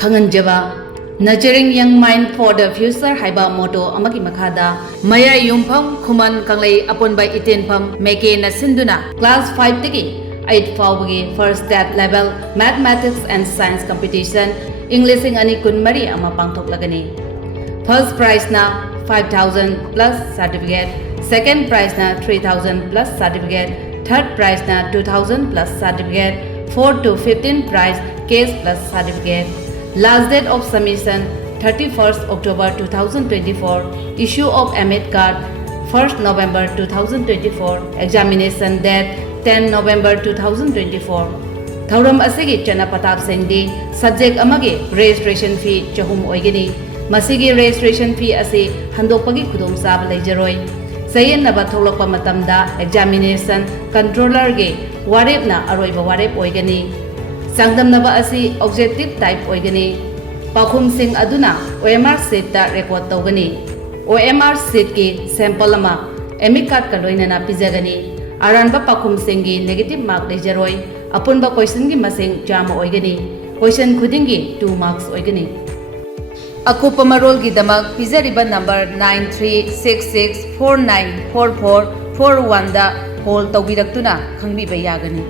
Khanganjaba Nurturing Young Mind for the Future haiba motto amagi makhada Maya Yumpham Khuman Kanglei Apon by Itenpham Meke Nasinduna Class 5 tiki 8 Fawgi First State Level Mathematics and Science Competition English Ani Kunmari ama pangthoklagani. First prize na 5,000 plus certificate, second prize na 3,000 plus certificate, third prize na 2,000 plus certificate, 4 to 15 prize case plus certificate. Last date of submission 31st October 2024. Issue of admit card 1st November 2024. Examination date 10 November 2024. Thauram asigi chana patap sengdi subject amagi registration fee chahum oigini. Masigi registration fee ase handokpagi khudong sab leijaroi. Sayen naba tholokpa matamda examination controller ge warep na aroiba warep oigani. Sangdam naba asi objective type oigani. Pakhum sing aduna OMR sheet ta record tawgani. OMR sheet ki sample ama emi card ka loina na pijagani. Aranba pakhum sing gi negative mark leijaroi. Apunba question gi masing jama oigani. Question khudingi 2 marks oigani. Akupa marol gi damak pizariba number 9366494441 da call tawbiraktuna khangbiba yagani.